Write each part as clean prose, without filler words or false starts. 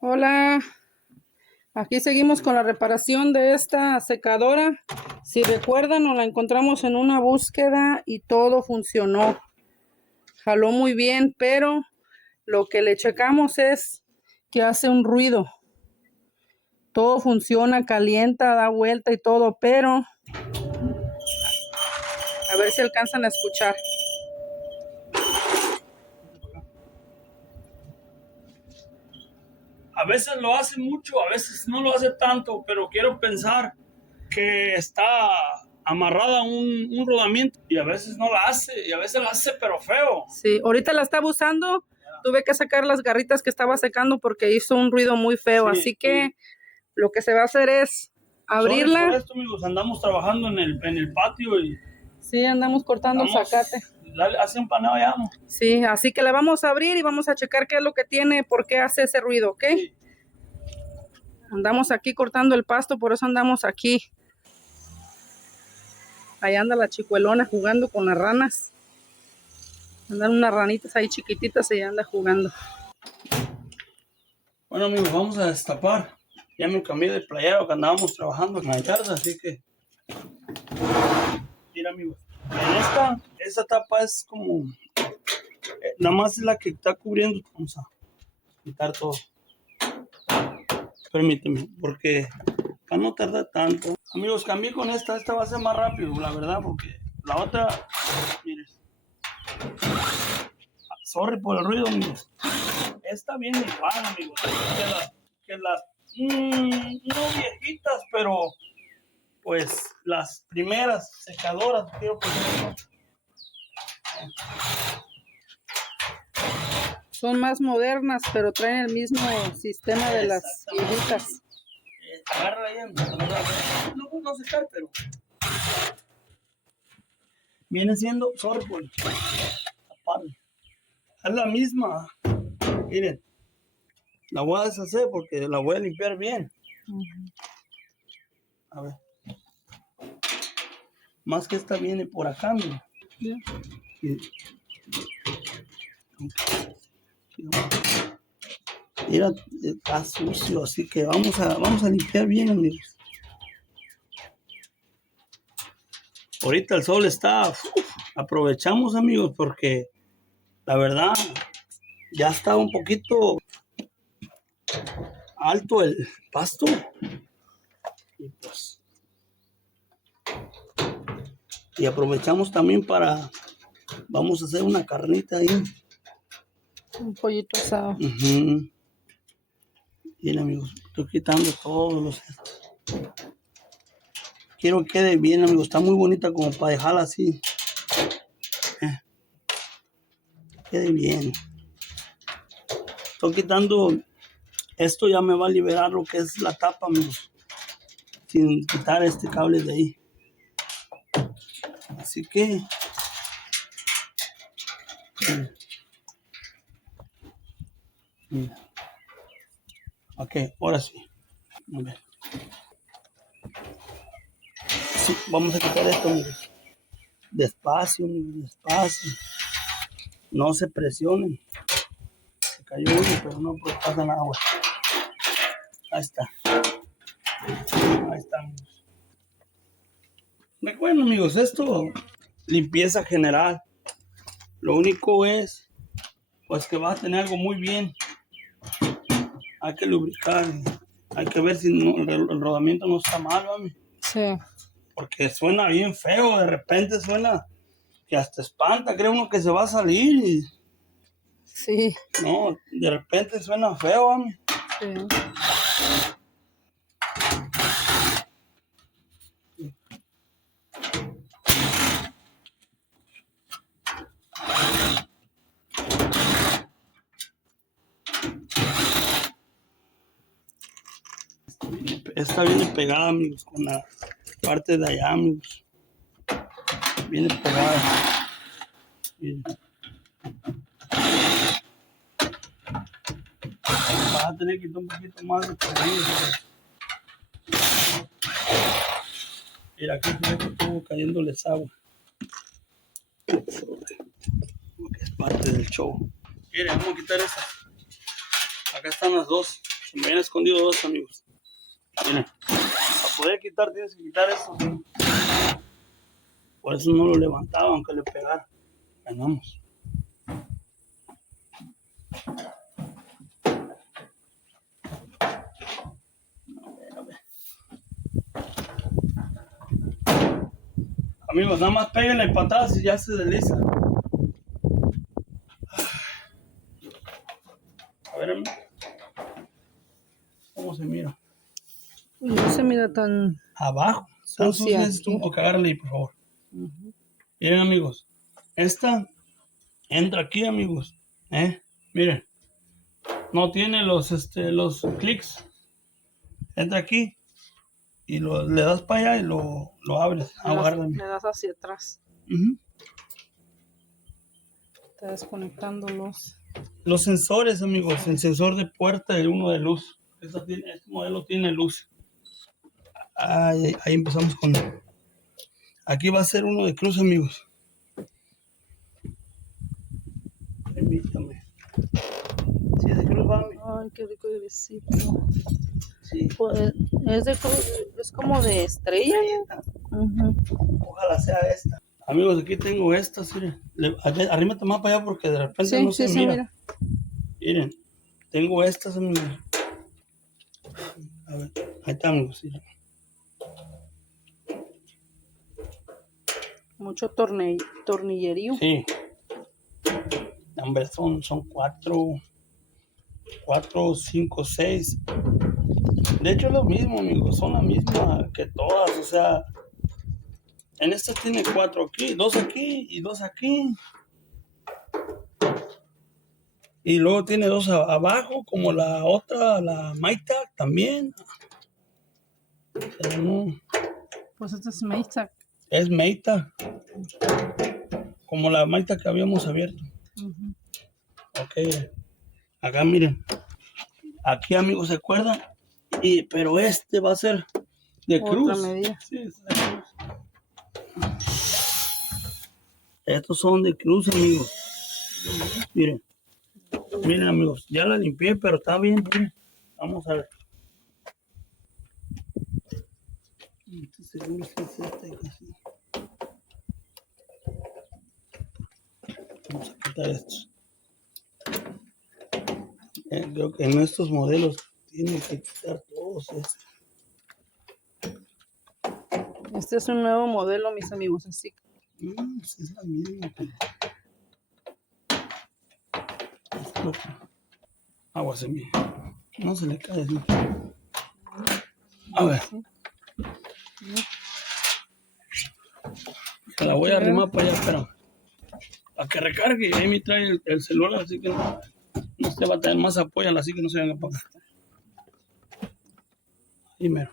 Hola, aquí seguimos con la reparación de esta secadora. Si recuerdan, nos la encontramos en una búsqueda y todo funcionó. Jaló muy bien, pero lo que le checamos es que hace un ruido. Todo funciona, calienta, da vuelta y todo, pero a ver si alcanzan a escuchar. A veces lo hace mucho, a veces no lo hace tanto, pero quiero pensar que está amarrada a un rodamiento y a veces no la hace, y a veces la hace pero feo. Sí, ahorita la estaba usando. Tuve que sacar las garritas que estaba secando porque hizo un ruido muy feo. Sí, Así que lo que se va a hacer es sorry por abrirla. esto, amigos, andamos trabajando en el patio y Sí, andamos cortando el zacate. hace un paneo ya. Sí, así que la vamos a abrir y vamos a checar qué es lo que tiene, por qué hace ese ruido, ¿ok? Sí. Andamos aquí cortando el pasto, por eso andamos aquí. Ahí anda la chicuelona jugando con las ranas. Andan unas ranitas ahí chiquititas y anda jugando. Bueno, amigos, vamos a destapar. Ya me cambié de playero que andábamos trabajando en la yarda, así que mira, amigos, en esta tapa es como nada más es la que está cubriendo. Vamos a quitar todo. Permíteme, porque para no tardar tanto. Amigos, cambié con esta va a ser más rápido, la verdad, porque la otra, miren, sorry por el ruido, amigos. Esta viene igual, amigos, que las no viejitas, pero pues las primeras secadoras, quiero poner. Son más modernas, pero traen el mismo sistema de las viejitas. Agarra ahí, no se cae, pero viene siendo, sorry por taparle. Es la misma, miren. La voy a deshacer porque la voy a limpiar bien. A ver. Más que esta viene por acá, mira. Yeah. Mira, está sucio, así que vamos a limpiar bien, amigos. Ahorita el sol está, aprovechamos, amigos, porque la verdad ya está un poquito alto el pasto. Y pues, y aprovechamos también vamos a hacer una carnita ahí. Un pollito asado. Bien, amigos, estoy quitando todos los... Quiero que quede bien, amigos. Está muy bonita como para dejarla así. Quede bien. Estoy quitando... Esto ya me va a liberar lo que es la tapa, amigos. Sin quitar este cable de ahí. Así que... Mira. Ok, ahora sí. A ver. Sí, vamos a quitar esto, amigos. Despacio, amigos, despacio. No se presionen. Se cayó uno, pero no pues, pasa nada. Ahí está. Ahí estamos. Bueno, amigos, esto limpieza general. Lo único es pues que va a tener algo muy bien. Hay que lubricar. Hay que ver si no, el rodamiento no está mal, mami. Sí. Porque suena bien feo. De repente suena que hasta espanta. Cree uno que se va a salir. Sí. No, de repente suena feo, mami. Sí. Esta viene pegada, amigos, con la parte de allá, amigos. Viene pegada. Miren. Vas a tener que quitar un poquito más de pegadillo. Mira, aquí estuvo cayéndoles agua. Es parte del show. Miren, vamos a quitar esa. Acá están las dos. Se me habían escondido dos, amigos. Miren, para poder quitar tienes que quitar eso. Por eso no lo levantaba aunque le pegara. Ganamos. A ver. Amigos, nada más péguenle patadas y ya se desliza. A ver, amigo. ¿Cómo se mira? No se mira tan Abajo. Tan sucia. sucia es tú. Ok, agárrale ahí, por favor. Miren, amigos. Esta entra aquí, amigos. Miren. No tiene los clics. Entra aquí. Y le das para allá y lo abres. Le das hacia atrás. Está desconectando los sensores, amigos. El sensor de puerta y uno de luz. Este modelo tiene luz. Ahí empezamos con... Aquí va a ser uno de cruz, amigos. Permítame. ¿Sí es de cruz, va, amigo? Ay, qué rico besito. Sí. Pues, es de cruz, es como de estrella. Ojalá sea esta. Amigos, aquí tengo esta, miren. Arrímate más para allá porque de repente no se mira. Miren, tengo estas, amigos. A ver, ahí está, amigos. Miren. Mucho tornillerío. Sí. Hombre, son 4, 5, 6. De hecho es lo mismo, amigos. Son la misma que todas. O sea, en esta tiene 4 aquí, 2 aquí y 2 aquí. Y luego tiene 2 abajo, como la otra, la Maytag también. Pero no. Pues esta es Maytag. Es Maytag. Como la Maytag que habíamos abierto. Ok. Acá miren. Aquí, amigos, ¿se acuerdan? Pero este va a ser de cruz. Otra medida. Sí, es de cruz. Estos son de cruz, amigos. Miren. Miren, amigos. Ya la limpié, pero está bien. Miren. Vamos a ver. Seguro que es esta. Vamos a quitar estos. Creo que en estos modelos tienen que quitar todos estos. Este es un nuevo modelo, mis amigos, así. Pues es la misma. Agua se me... No se le cae. ¿No? A ver. Se la voy a arrimar para allá, pero a que recargue. Ahí me trae el celular, así que no se va a tener más apoyo, así que no se venga para acá. Ahí mero.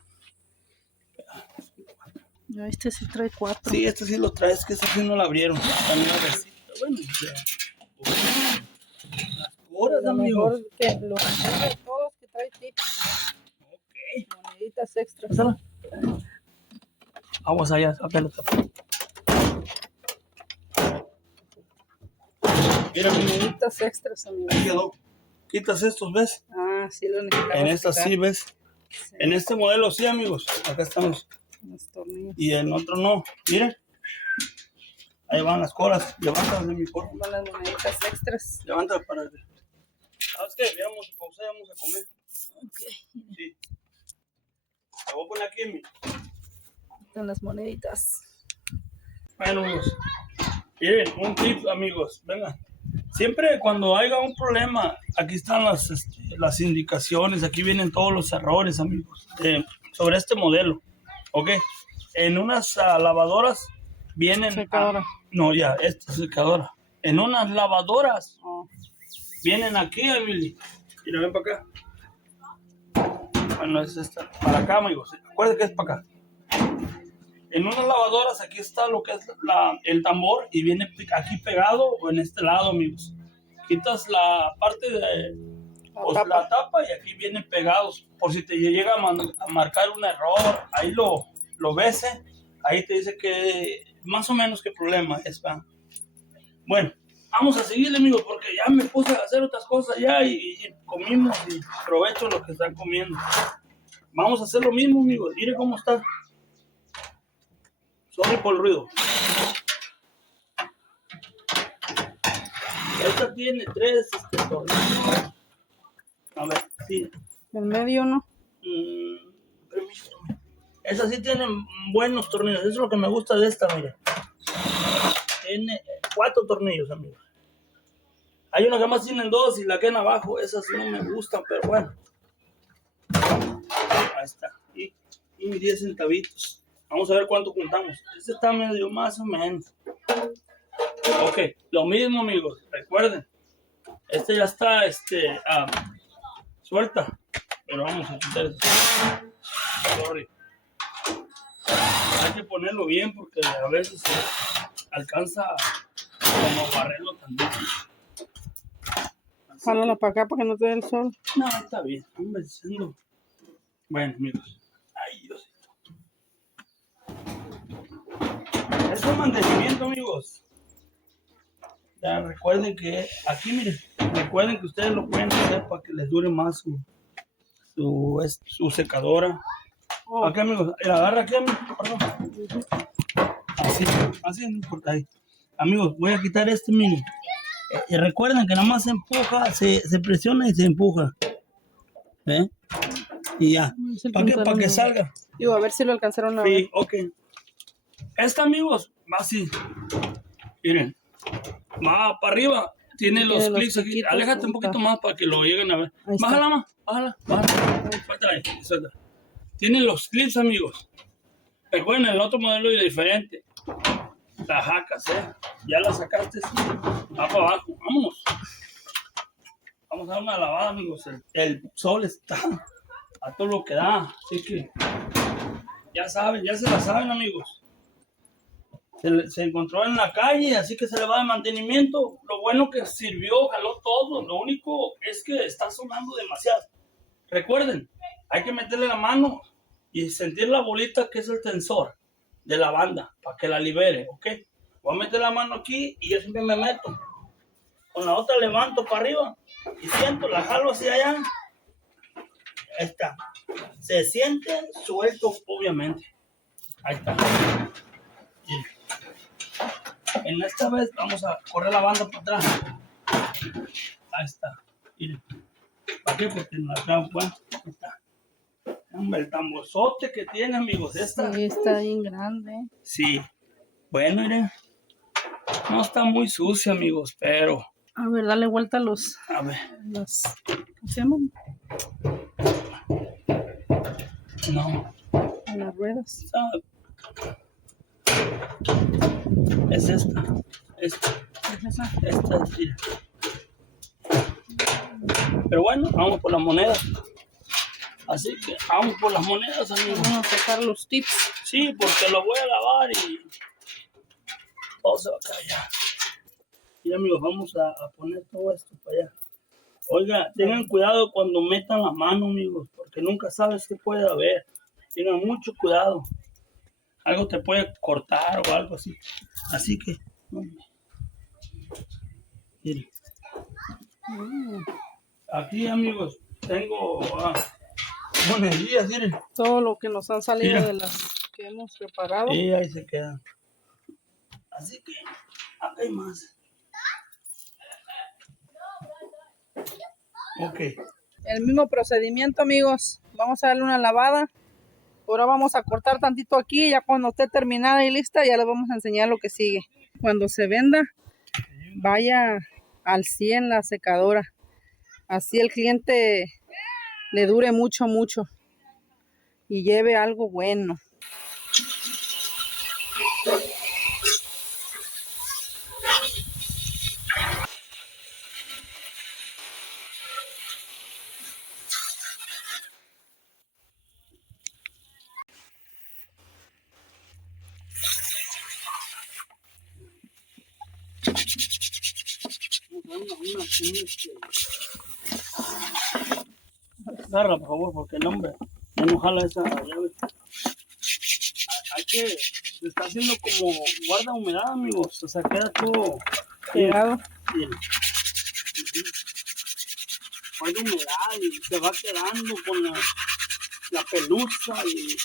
Este sí trae 4. Sí, este sí lo trae, es que ese sí no lo abrieron. También la receta. Bueno, las horas, amigos. Mejor que lo mejor de todos que trae tips. Ok. Moneditas extras. Pásala. Aguas allá, sácalo. Mira, Moneditas extras, amigos. ahí quedó. Quitas estos, ¿ves? Ah, sí lo necesitamos. En esta sí, ¿ves? Sí. En este modelo sí, amigos. Acá están los tornillos. Y en otro no. Miren. Ahí van las colas. Levántalas de mi forma. Van las moneditas extras. Levántalas para... ¿Sabes qué? Vamos a pausar, vamos a comer. Ok. Sí. La voy a poner aquí en mi... Están las moneditas. Bueno, amigos. Miren, un tip, amigos. Vengan. Siempre cuando haya un problema, aquí están las indicaciones, aquí vienen todos los errores, amigos, sobre este modelo, ¿ok? En unas lavadoras vienen... Secadora. No, ya, esta secadora. En unas lavadoras vienen aquí, Emily. Mira, ven para acá. Bueno, es esta. Para acá, amigos. Acuérdense que es para acá. En unas lavadoras aquí está lo que es el tambor y viene aquí pegado o en este lado, amigos. Quitas la parte de la tapa y aquí vienen pegados. Por si te llega a marcar un error, ahí lo ves, ahí te dice que más o menos qué problema es, ¿verdad? Bueno, vamos a seguirle, amigos, porque ya me puse a hacer otras cosas ya y comimos y provecho lo que están comiendo. Vamos a hacer lo mismo, amigos. Mire cómo está. Sorry por el ruido. Esta tiene 3 tornillos. A ver, sí. El medio, ¿no? Permítame. Esa sí tiene buenos tornillos. Eso es lo que me gusta de esta, mire. Tiene 4 tornillos, amigos. Hay una que más tienen 2 y la que en abajo, esas no me gustan, pero bueno. Ahí está. Y 10 centavitos. Vamos a ver cuánto juntamos. Este está medio más o menos. Ok, lo mismo, amigos. Recuerden. Este ya está, suelta. Pero vamos a quitar eso. Sorry. Hay que ponerlo bien porque a veces se alcanza como barrerlo también. Jálala para acá para que no te dé el sol. No, está bien. Hombre, diciendo. Bueno, amigos. Ay, Diosito. Es un mantenimiento, amigos. Ya recuerden que aquí, miren. Recuerden que ustedes lo pueden hacer para que les dure más su secadora. Oh. Aquí, amigos. La agarra aquí, amigos. Perdón. Así, no importa ahí. Amigos, voy a quitar miren. Recuerden que nada más se empuja, se presiona y se empuja. ¿Eh? Y ya. ¿Para qué? Para que salga. Digo, a ver si lo alcanzaron a ver. Sí, ok. Esta, amigos, va así. Miren. Va para arriba. Tiene los clics aquí. piquitos, Aléjate un poquito más para que lo lleguen a ver. Bájala más. Bájala. Suéltala ahí. Suéltala. Tiene los clips, amigos. Recuerden, el otro modelo es diferente. La jacas, ya la sacaste. Va para abajo. Vámonos. Vamos a dar una lavada, amigos. El sol está a todo lo que da. Así que ya saben, ya se la saben, amigos. Se encontró en la calle, así que se le va de mantenimiento. Lo bueno que sirvió, jaló todo. Lo único es que está sonando demasiado. Recuerden, hay que meterle la mano y sentir la bolita que es el tensor de la banda para que la libere, ¿ok? Voy a meter la mano aquí y yo siempre me meto. Con la otra levanto para arriba y siento, la jalo hacia allá. Ahí está. Se siente suelto, obviamente. Ahí está. Bien. En esta vez vamos a correr la banda para atrás. Ahí está. Miren. ¿Para qué? Porque no la pues. Ahí está. El tamborzote que tiene, amigos. Esta. Sí, está bien grande. Sí. Bueno, miren. No está muy sucia, amigos, pero. A ver, dale vuelta a los. A ver. ¿Cómo se llaman? No. A las ruedas. Es esta. Esta. ¿Es esa? Esta es, mira. Pero bueno, vamos por las monedas. Así que vamos por las monedas, amigos. Vamos a sacar los tips. Sí, porque lo voy a lavar y todo se va a caer ya. Y amigos, vamos a poner todo esto para allá. Oiga, tengan cuidado cuando metan la mano, amigos, porque nunca sabes qué puede haber. Tengan mucho cuidado. Algo te puede cortar o algo así. Así que, miren. Aquí, amigos, tengo monedas, miren. Todo lo que nos han salido Mira. de las que hemos preparado. Y ahí se quedan. Así que, acá hay más. Ok. El mismo procedimiento, amigos. Vamos a darle una lavada. Ahora vamos a cortar tantito aquí. Ya cuando esté terminada y lista, ya les vamos a enseñar lo que sigue. Cuando se venda, vaya al 100 la secadora. Así el cliente le dure mucho, mucho. Y lleve algo bueno. Agarra, por favor, porque el hombre no jala esa llave. Hay que, se está haciendo como guarda humedad, amigos. O sea, queda todo Pegado. Miren. Hay humedad y se va quedando con la pelusa y...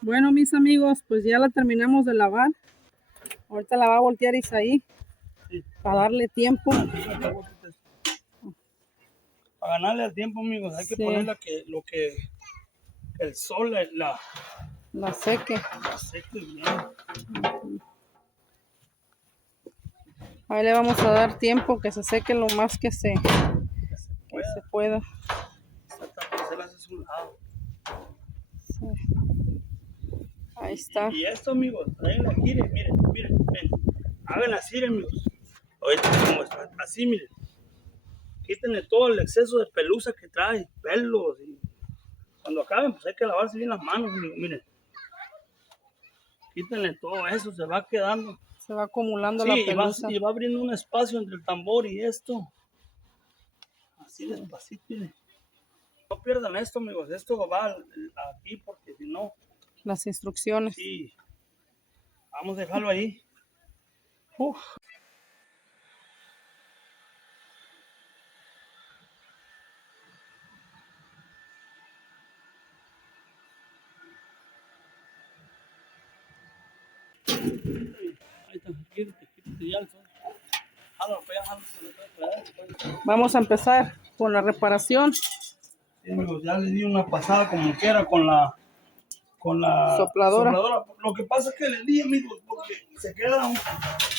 Bueno, mis amigos, pues ya la terminamos de lavar. Ahorita la va a voltear Isaí Sí. para darle tiempo. Para ganarle al tiempo, amigos, hay que Sí. ponerla que lo que el sol la seque. seque bien. Ahí le vamos a dar tiempo que se seque lo más que se pueda. Se la hace a su lado. Sí. Ahí está. Y esto, amigos, traen la gire, miren, ven. Hagan así, amigos. Ahorita como está, así, miren. Quítenle todo el exceso de pelusa que trae, pelos. Y cuando acaben, pues hay que lavarse bien las manos, amigos, miren. Quítenle todo eso, se va quedando. Se va acumulando la pelusa. Y va abriendo un espacio entre el tambor y esto. Así despacito, miren. No pierdan esto, amigos. Esto va aquí porque si no... Las instrucciones. Sí. Vamos a dejarlo ahí. Uf. Ahí está. Quítate ya el sol. Vamos a empezar con la reparación. Sí, amigos, ya le di una pasada como quiera con la Sopladora. Lo que pasa es que le di, amigos, porque se queda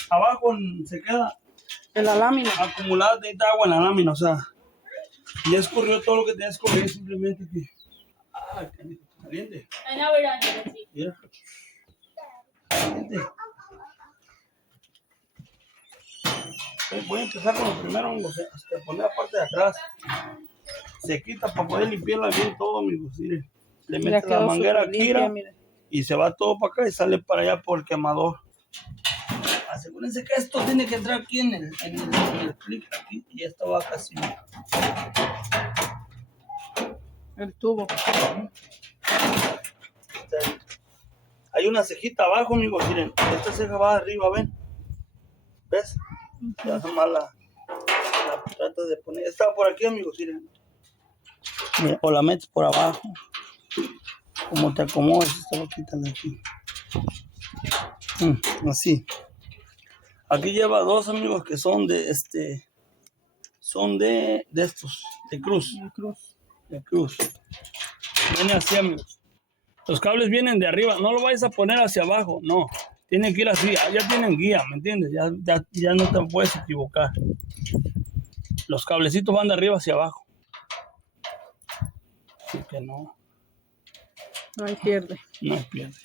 abajo, se queda En la lámina. acumulada de agua en la lámina, o sea, ya escurrió todo lo que tenía que escurrir, simplemente que... Ah, caliente. Mira. Caliente. Voy a empezar con lo primero, amigos, hasta poner la parte de atrás. Se quita para poder limpiarla bien todo, amigos, miren. Le metes la manguera aquí y se va todo para acá y sale para allá por el quemador. Asegúrense que esto tiene que entrar aquí en el clic aquí y esto va casi. El tubo. Hay una cejita abajo, amigos, miren. Esta ceja va arriba, ¿ven? ¿Ves? Ya nomás la tratas de poner. Está por aquí, amigos, miren. Mira, o la metes por abajo. Como te acomodes, esta lo quitan de aquí. Así. Aquí lleva dos, amigos, que son de son de estos, de cruz. De cruz. Viene así, amigos. Los cables vienen de arriba, no lo vayas a poner hacia abajo, no. Tienen que ir así, ya tienen guía, ¿me entiendes? Ya no te puedes equivocar. Los cablecitos van de arriba hacia abajo. Así que no. No hay pierde. No hay pierde.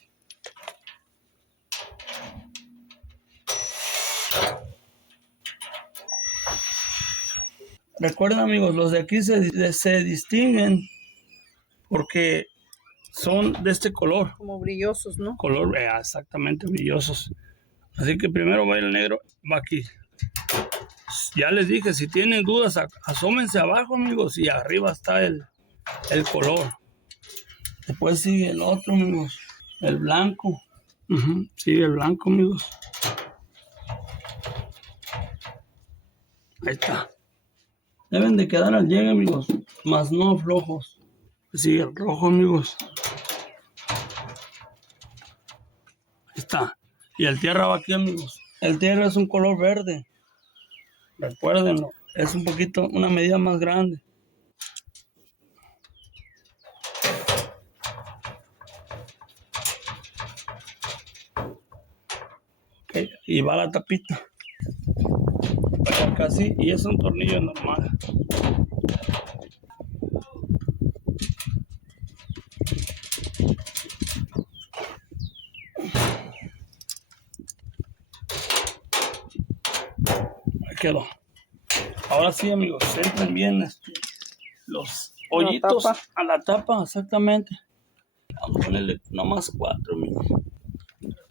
Recuerden, amigos, los de aquí se distinguen porque son de este color. Como brillosos, ¿no? Color, exactamente, brillosos. Así que primero va el negro, va aquí. Ya les dije, si tienen dudas, asómense abajo, amigos, y arriba está el color. Después sigue el otro, amigos, el blanco. Sigue el blanco, amigos. Ahí está. Deben de quedar al llegue, amigos, más no flojos. Sigue el rojo, amigos. Ahí está. Y el tierra va aquí, amigos. El tierra es un color verde. Recuérdenlo. Es un poquito, una medida más grande. Okay. Y va la tapita. Para acá así. Y es un tornillo normal. Ahí quedó. Ahora sí, amigos, entren bien los hoyitos a la tapa, exactamente. Vamos a ponerle nomás 4, amigos.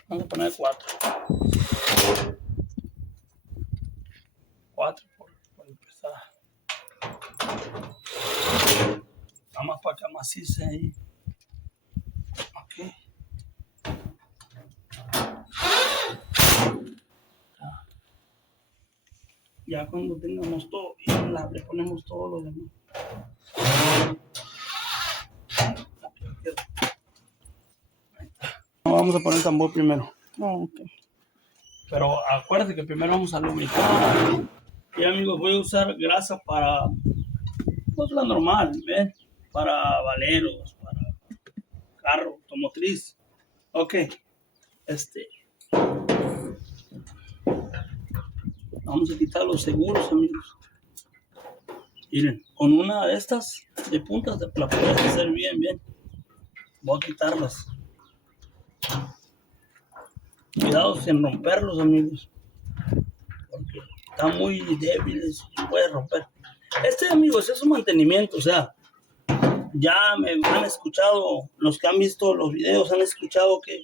Vamos a poner 4. 4 por empezar. Nada más para que amacice ahí. Ok. Ya cuando tengamos todo, le ponemos todo lo demás. Vamos a poner el tambor primero. Oh, ok. Pero acuérdate que primero vamos a lubricar. Y amigos, voy a usar grasa para, pues la normal, ¿ven? Para valeros, para carro, automotriz. Ok, vamos a quitar los seguros, amigos. Miren, con una de estas de puntas la puedes hacer bien. Voy a quitarlas. Cuidado sin romperlos, amigos, porque están muy débiles y puede romper. Amigos, es un mantenimiento, o sea, ya me han escuchado, los que han visto los videos han escuchado que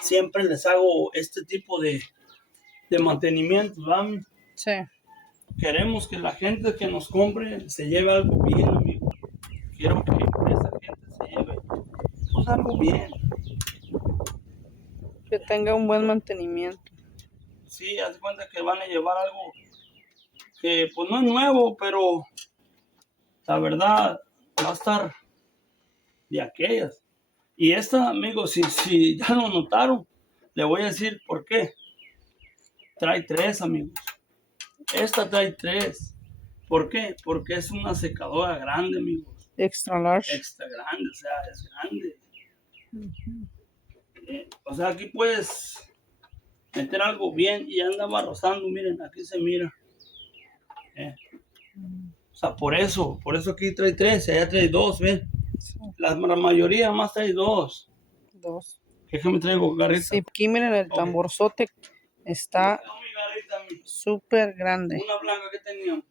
siempre les hago este tipo de mantenimiento, ¿verdad? Sí. Queremos que la gente que nos compre se lleve algo bien, amigos. Quiero que esa gente se lleve pues algo bien. Que tenga un buen mantenimiento. Sí, haz de cuenta que van a llevar algo que pues no es nuevo, pero la verdad va a estar de aquellas. Y esta, amigos, si ya lo notaron, le voy a decir por qué. Trae 3, amigos. Esta trae 3. ¿Por qué? Porque es una secadora grande, amigos. Extra large. Extra grande, o sea, es grande. O sea, aquí puedes meter algo bien y andaba rozando, miren, aquí se mira. O sea, por eso aquí trae 3, allá trae 2, ven. Sí. La mayoría más trae 2. 2. Déjame traigo garrita. Sí, aquí miren el tamborzote está súper grande. Una blanca que teníamos.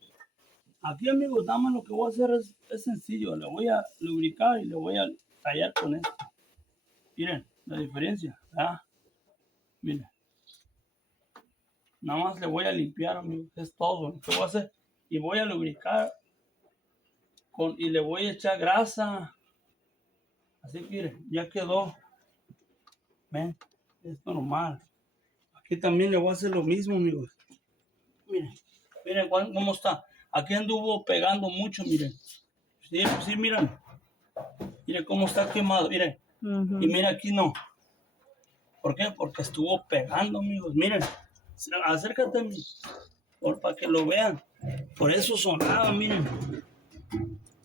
Aquí, amigos, dame lo que voy a hacer es sencillo. Le voy a lubricar y le voy a tallar con esto. Miren la diferencia, ¿verdad? Miren. Nada más le voy a limpiar, amigos. Es todo lo que voy a hacer. Y voy a lubricar y le voy a echar grasa. Así que miren, ya quedó. Ven, es normal. Aquí también le voy a hacer lo mismo, amigos. Miren cómo está. Aquí anduvo pegando mucho, miren. Sí, miren. Miren cómo está quemado, miren. Y mira aquí no. ¿Por qué? Porque estuvo pegando, amigos. Miren, acércate a mí. Para que lo vean. Por eso sonaba, miren.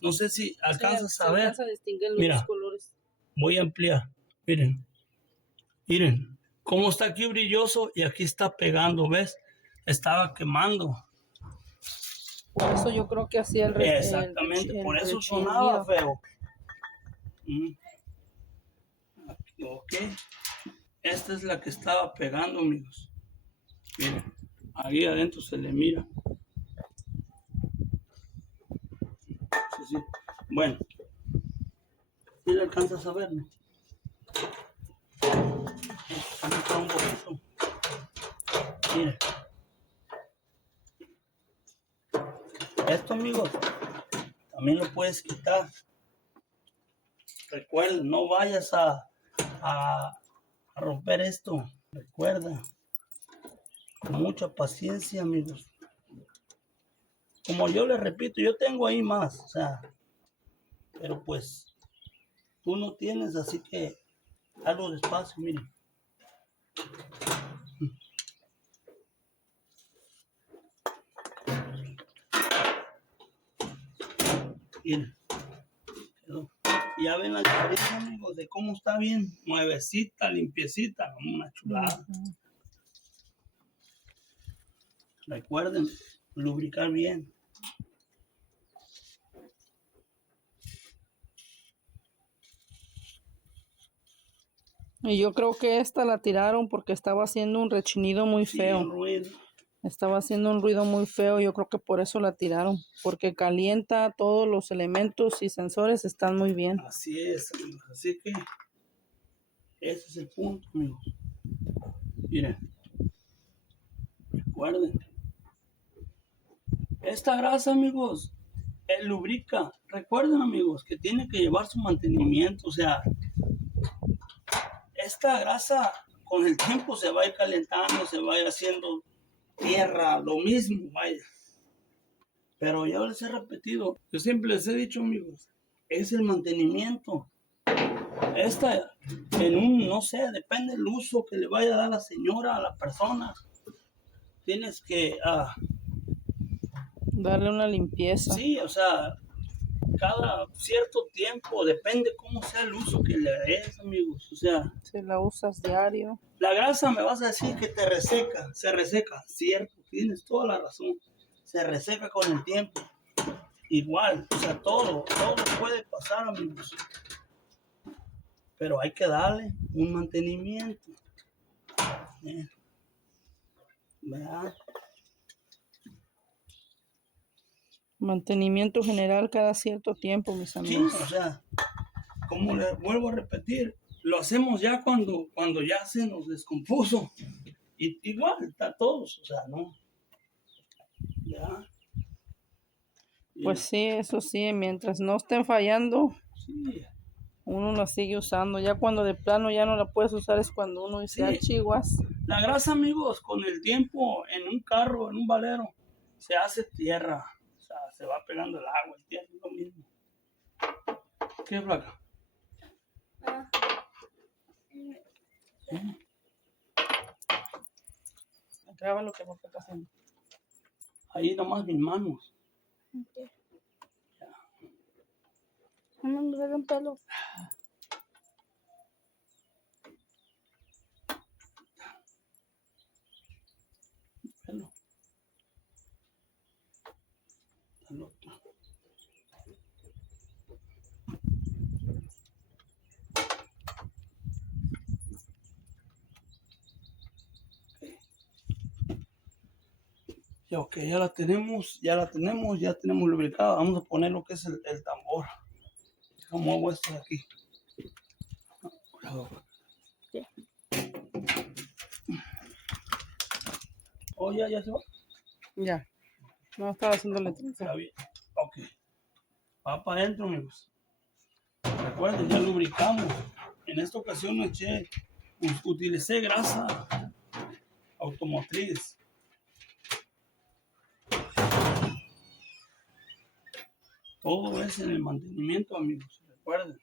No sé si alcanzas a ver. A distinguir Mira, los colores. voy a ampliar. Miren. Cómo está aquí brilloso y aquí está pegando, ¿ves? Estaba quemando. Por eso yo creo que hacía el exactamente, por eso sonaba feo. Ok. Esta es la que estaba pegando, amigos. Miren, ahí adentro se le mira. Sí. Bueno, ¿sí le alcanzas a ver, no? Un poquito. Miren. Esto, amigos, también lo puedes quitar. Recuerda, no vayas a romper esto. Recuerda, con mucha paciencia, amigos. Como yo les repito, yo tengo ahí más, o sea, pero pues tú no tienes, así que hazlo despacio, miren. Miren. Ya ven la diferencia, amigos, de cómo está bien, nuevecita, limpiecita, como una chulada. Recuerden, lubricar bien. Y yo creo que esta la tiraron porque estaba haciendo un rechinido muy feo. Un ruido. Estaba haciendo un ruido muy feo. Yo creo que por eso la tiraron. Porque calienta todos los elementos y sensores están muy bien. Así es, amigos. Así que ese es el punto, amigos. Miren. Recuerden. Esta grasa, amigos, lubrica. Recuerden, amigos, que tiene que llevar su mantenimiento. O sea, esta grasa con el tiempo se va a ir calentando, se va a ir haciendo tierra, lo mismo, vaya. Pero ya les he repetido, yo siempre les he dicho, amigos, es el mantenimiento. No sé, depende del uso que le vaya a dar la señora a la persona. Tienes que, Darle una limpieza. sí, o sea, cada cierto tiempo, depende cómo sea el uso que le des, amigos. O sea, Si la usas diario. la grasa me vas a decir que se reseca, cierto, tienes toda la razón. Se reseca con el tiempo. Igual, o sea, todo puede pasar, amigos. Pero hay que darle un mantenimiento. ¿Verdad? Mantenimiento general cada cierto tiempo, mis Sí, amigos. o sea, como le vuelvo a repetir, lo hacemos ya cuando ya se nos descompuso. Y igual, está todos, o sea, ¿no? Ya. Pues sí, eso sí, mientras no estén fallando, Sí, uno la sigue usando. Ya cuando de plano ya no la puedes usar es cuando uno dice, ah, sí. chihuas. La grasa, amigos, con el tiempo en un carro, en un valero, se hace tierra. O sea, se va pegando el agua, el tierra, es lo mismo. ¿Qué, flaca? Graba lo que papá está haciendo. Ahí nomás mis manos. No me duele un pelo. Pelo. El otro. Ya, ok, ya tenemos lubricado. Vamos a poner lo que es el tambor. ¿Cómo hago esto de aquí? Sí. Oh, ya se va. Ya. No estaba haciendo la Está trenza. bien. Ok. Va para adentro, amigos. Recuerden, ya lubricamos. En esta ocasión utilicé grasa automotriz. Todo es en el mantenimiento, amigos. Recuerden.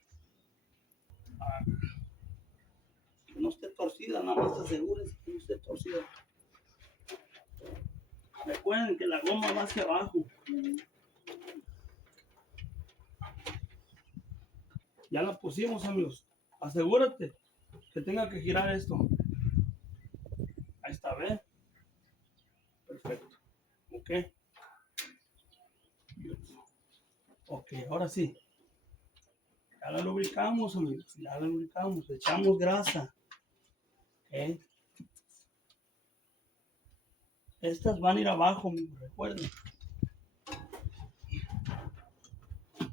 Que no esté torcida, nada más asegúrense que no esté torcida. Recuerden que la goma va hacia abajo. Ya la pusimos, amigos. Asegúrate que tenga que girar esto. Ahí está, ¿ven? Perfecto. Ok. Ok, ahora sí. Ya la lubricamos, amigos. Ya la lubricamos. Le echamos grasa. Ok. Estas van a ir abajo, amigos. Recuerden.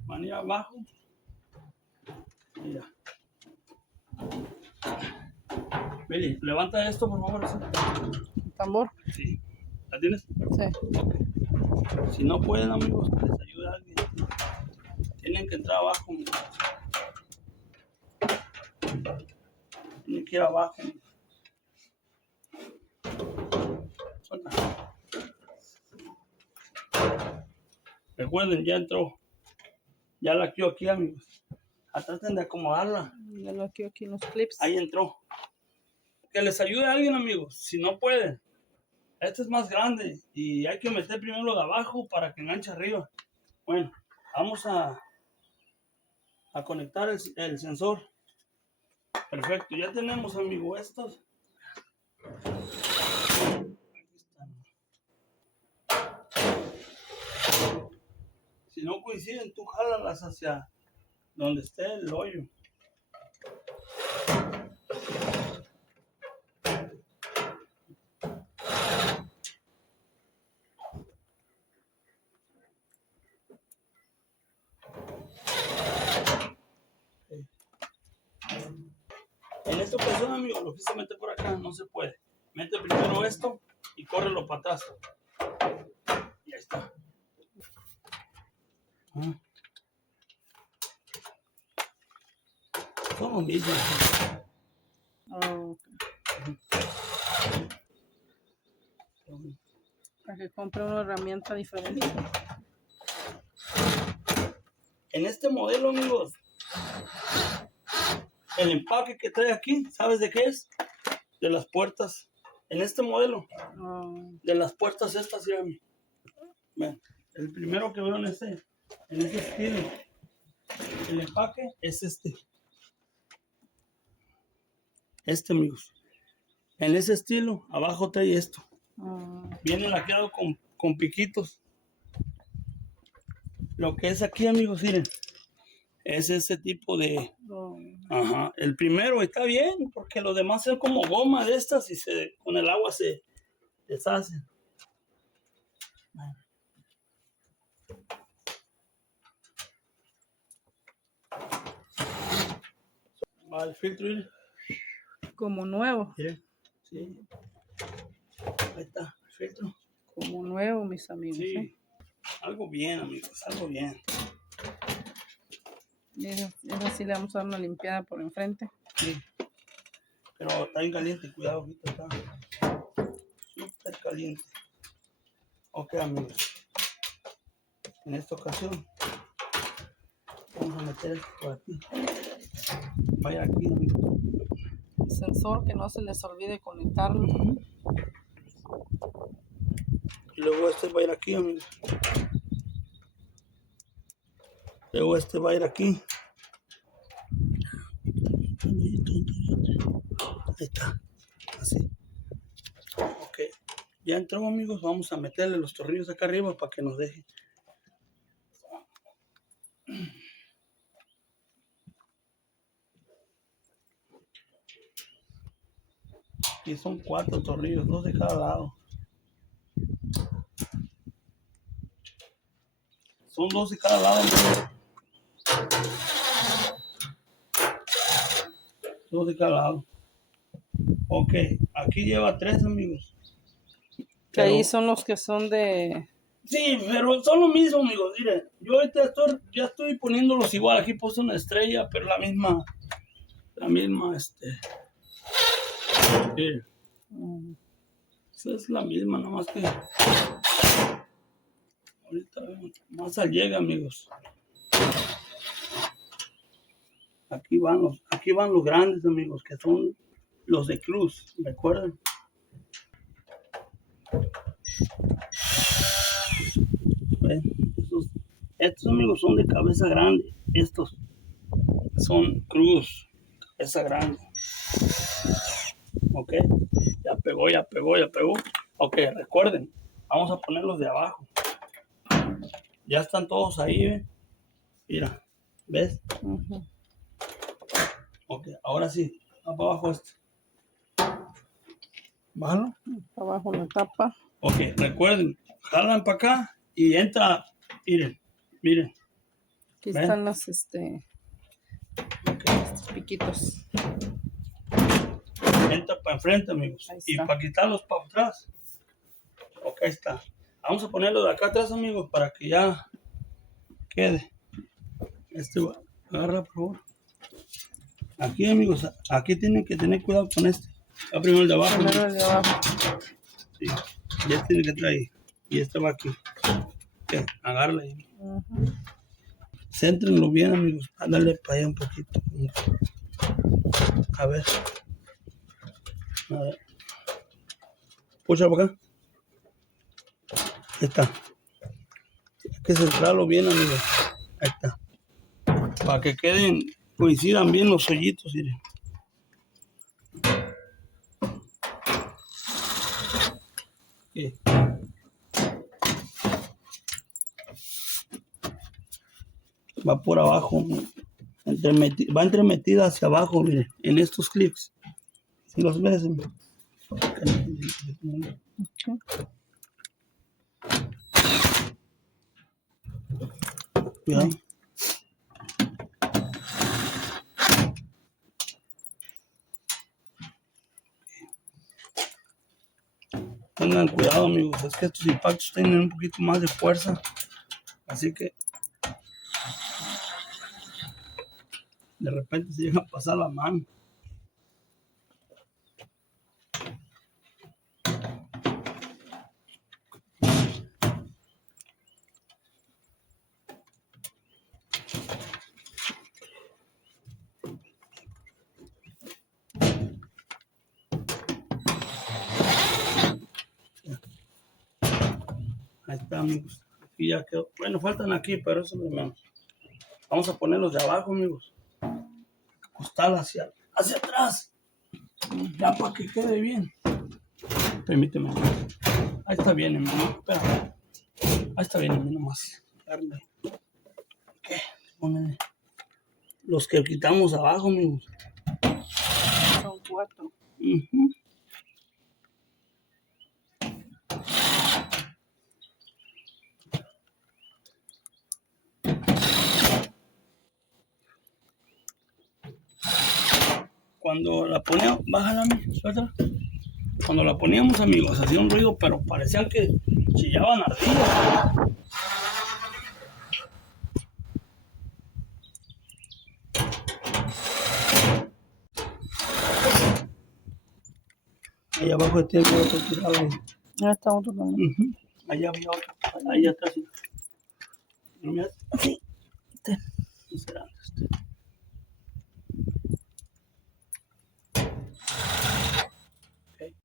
Van a ir abajo. Mira. Meli, levanta esto, por favor. ¿Tambor? Sí. ¿La tienes? Sí. Si no pueden, amigos, les ayuda a alguien. Tienen que entrar abajo. Tienen que ir abajo. Suelta. Recuerden, ya entró. Ya la quiero aquí, amigos. Traten de acomodarla. Ya lo quiero aquí en los clips. Ahí entró. Que les ayude a alguien, amigos. Si no pueden. Este es más grande. Y hay que meter primero lo de abajo para que enganche arriba. Bueno, vamos a conectar el sensor. Perfecto. Ya tenemos, amigo, estos. Aquí están. Si no coinciden, tú jálalas hacia donde esté el hoyo. En esta ocasión, amigo, lo quise meter por acá, no se puede. Mete primero esto y córrelo para atrás. Y ahí está. Son los mismos. Oh, para que compre una herramienta diferente. En este modelo, amigos, el empaque que trae aquí, ¿sabes de qué es? De las puertas. En este modelo, de las puertas estas, vean. Vean, el primero que veo en ese estilo, el empaque es este. Este, amigos. En ese estilo, abajo trae esto. Viene laqueado con piquitos. Lo que es aquí, amigos, miren, es ese tipo de... Ajá, el primero está bien, porque los demás son como goma de estas y con el agua se deshacen. Va el filtro, miren. Como nuevo. Miren, sí. Ahí está, el filtro. Como nuevo, mis amigos. Sí, algo bien, amigos, algo bien. Y eso sí le vamos a dar una limpiada por enfrente. Sí, pero está bien caliente, cuidado, ahorita está súper caliente. Ok, amigos, en esta ocasión vamos a meter esto por aquí. Vaya aquí, amigos. El sensor, que no se les olvide conectarlo. Y luego este va a ir aquí, amigos. Luego este va a ir aquí. Ahí está, así. Ok, ya entró, amigos. Vamos a meterle los tornillos acá arriba para que nos deje. Y son 4 tornillos, 2 de cada lado. Son 2 de cada lado, amigos. 2 de cada lado. Ok, aquí lleva 3, amigos. Que ahí son los que son de... Sí, pero son lo mismo, amigos. Miren, yo ahorita ya estoy poniéndolos igual. Aquí puse una estrella, pero la misma, miren. Esa es la misma, nomás que ahorita más al llega, amigos. Aquí van los grandes, amigos, que son los de cruz, ¿recuerdan? ¿Ven? Estos, amigos, son de cabeza grande. Estos son cruz, cabeza grande. Ok, ya pegó. Ok, recuerden, vamos a ponerlos de abajo. Ya están todos ahí, ¿ven? Mira, ¿ves? Ok, ahora sí, va para abajo este. Bájalo. Abajo la tapa. Ok, recuerden, jalan para acá y entra, miren. Aquí ¿ven? están los estos piquitos. Entra para enfrente, amigos. Y para quitarlos para atrás. Ok, ahí está. Vamos a ponerlo de acá atrás, amigos, para que ya quede. Agarra, por favor. Aquí, amigos, aquí tienen que tener cuidado con este. Va primero el de abajo. Primero el de abajo. Sí. Y este tiene que traer. Y este va aquí. Ok, agárrala ahí. Céntrenlo bien, amigos. Ándale para allá un poquito. A ver. Pucha para acá. Ahí está. Hay que centrarlo bien, amigos. Ahí está. Para que coincidan bien los hoyitos, miren. Okay. Va por abajo, va entremetida hacia abajo, miren, en estos clips. Si los ves, cuidado. Tengan cuidado, amigos, es que estos impactos tienen un poquito más de fuerza, así que de repente se llega a pasar la mano. Ahí está, amigos. Aquí ya quedó. Bueno, faltan aquí, pero eso es lo menos. Vamos a ponerlos de abajo, amigos. Acostarla hacia atrás. Ya para que quede bien. Permíteme. Ahí está bien, hermano. Espera. Ahí está bien, hermano, nomás. Darle. ¿Qué? Ponele. Los que quitamos abajo, amigos. Son 4. Ujú. Cuando la poníamos, bájala, suéltala. Cuando la poníamos, amigos, hacía un ruido, pero parecían que chillaban ardillas. Ahí abajo de ti había otro tirado. Ya está otro también. Allá había otro. Ahí está así. No me hace así. ¿Qué será este? Okay.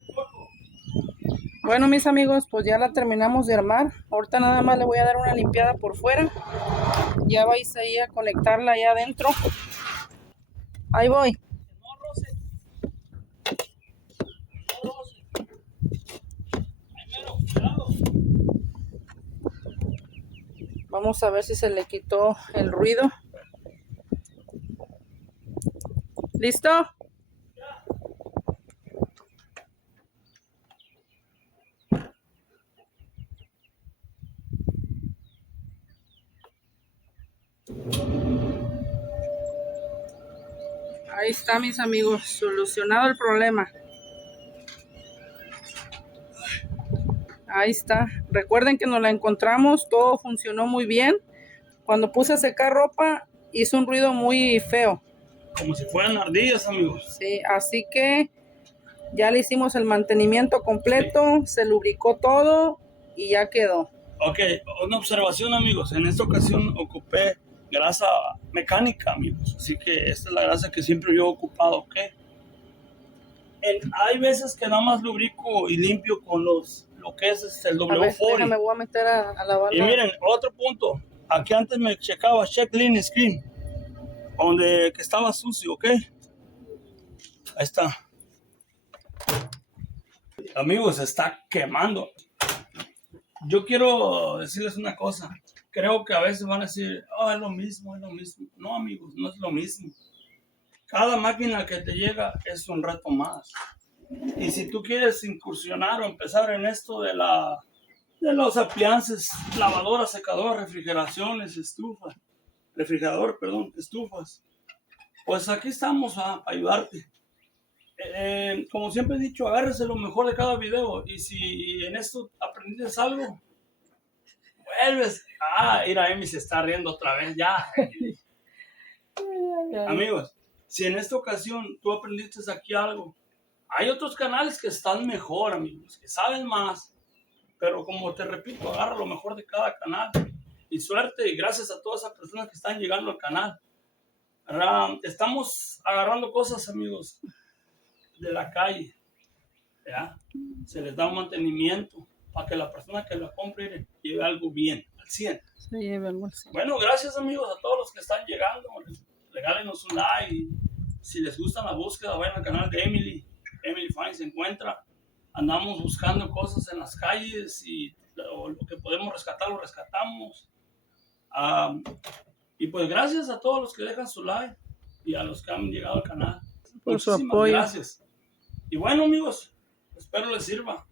Bueno, mis amigos, pues ya la terminamos de armar. Ahorita nada más le voy a dar una limpiada por fuera. Ya vais ahí a conectarla allá adentro. Ahí voy. Vamos a ver si se le quitó el ruido. ¿Listo? Ahí está, mis amigos, solucionado el problema. Ahí está. Recuerden que nos la encontramos, todo funcionó muy bien. Cuando puse a secar ropa, hizo un ruido muy feo. Como si fueran ardillas, amigos. Sí, así que ya le hicimos el mantenimiento completo, se lubricó todo y ya quedó. Ok, una observación, amigos. En esta ocasión ocupé grasa mecánica, amigos. Así que esta es la grasa que siempre yo he ocupado, ¿ok? Hay veces que nada más lubrico y limpio con lo que es el A ver, W40. déjame, voy a meter a lavar. Y miren, otro punto. Aquí antes me checaba Check Clean Screen, donde que estaba sucio, ¿ok? Ahí está. Amigos, se está quemando. Yo quiero decirles una cosa. Creo que a veces van a decir, oh, es lo mismo, es lo mismo. No, amigos, no es lo mismo. Cada máquina que te llega es un reto más. Y si tú quieres incursionar o empezar en esto de los appliances, lavadoras, secadoras, refrigeraciones, estufas, estufas, pues aquí estamos para ayudarte. Como siempre he dicho, agárrese lo mejor de cada video y si en esto aprendiste algo, vuelves. Mira, Emi se está riendo otra vez ya. Amigos, si en esta ocasión tú aprendiste aquí algo, hay otros canales que están mejor, amigos, que saben más, pero como te repito, agarra lo mejor de cada canal y suerte y gracias a todas esas personas que están llegando al canal. Estamos agarrando cosas, amigos, de la calle, ¿ya? Se les da un mantenimiento para que la persona que la compre lleve algo bien, al 100. Se lleve algo así. Bueno, gracias, amigos, a todos los que están llegando. Regálenos un like. Si les gusta la búsqueda, vayan al canal de Emily Fine se encuentra. Andamos buscando cosas en las calles y lo que podemos rescatar, lo rescatamos. Y pues gracias a todos los que dejan su like y a los que han llegado al canal. Por su Muchísimas apoyo. gracias. Y bueno, amigos, espero les sirva.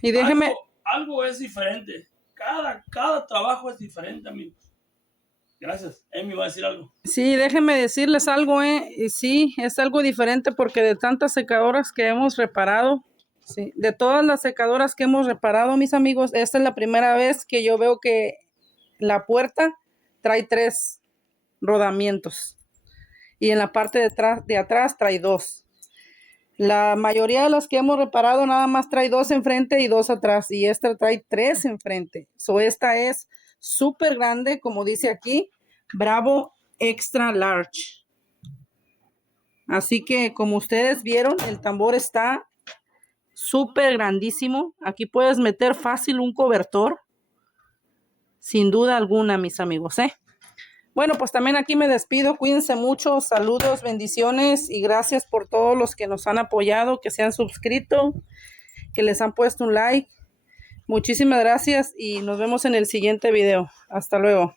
Y déjeme, Algo es diferente. Cada trabajo es diferente, amigos. Gracias. Emi va a decir algo. sí, déjenme decirles algo, y sí, es algo diferente porque de tantas secadoras que hemos reparado, sí, de todas las secadoras que hemos reparado, mis amigos, esta es la primera vez que yo veo que la puerta trae 3 rodamientos y en la parte de atrás trae 2. La mayoría de las que hemos reparado nada más trae 2 enfrente y 2 atrás y esta trae 3 enfrente. Esta es súper grande, como dice aquí, Bravo Extra Large. Así que como ustedes vieron, el tambor está súper grandísimo. Aquí puedes meter fácil un cobertor. sin duda alguna, mis amigos, ¿eh? Bueno, pues también aquí me despido. Cuídense mucho. Saludos, bendiciones y gracias por todos los que nos han apoyado, que se han suscrito, que les han puesto un like. Muchísimas gracias y nos vemos en el siguiente video. Hasta luego.